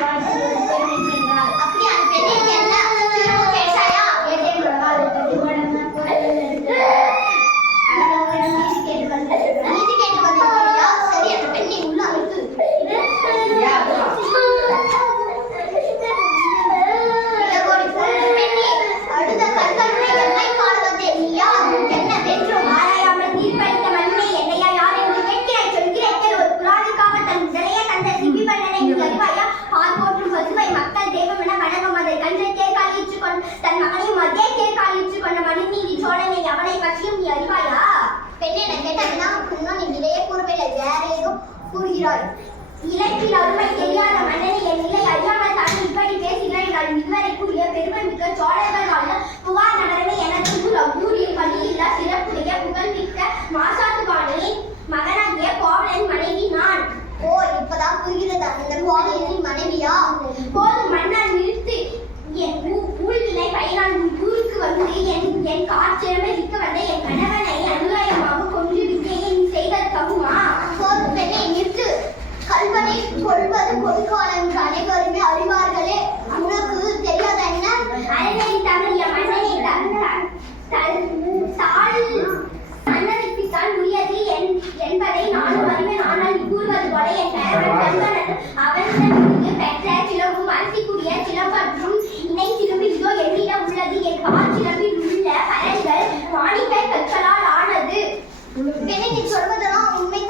তাহলে கூறுகிறாய் இழப்பில் அருமை தெரியாத மன்னனை என் நிலை அறியாமல் கூறுவது போல என் அவன் பெற்ற சிலவும் அரசிக்குரிய சிலப்பற்றும் இணை சிலம்பு இதோ உள்ளது. என் பால் உள்ள பலன்கள் வாணிப கற்களால் ஆனது. சொல்வதெல்லாம் உண்மை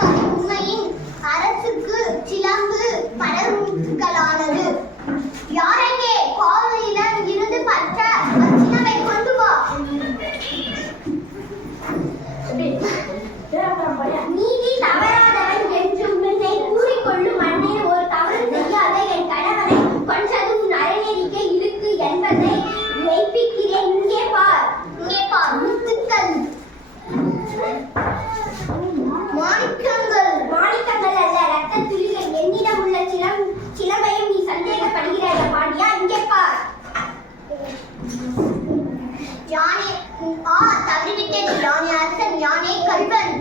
யானை அரசன் யானை கல்வன்.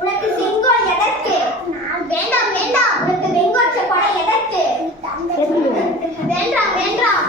உனக்கு செங்கோல் எதற்கு? வேண்டாம் வேண்டாம். உனக்கு வெங்கோற்ற படம் எதற்கு? வேண்டாம் வேண்டாம்.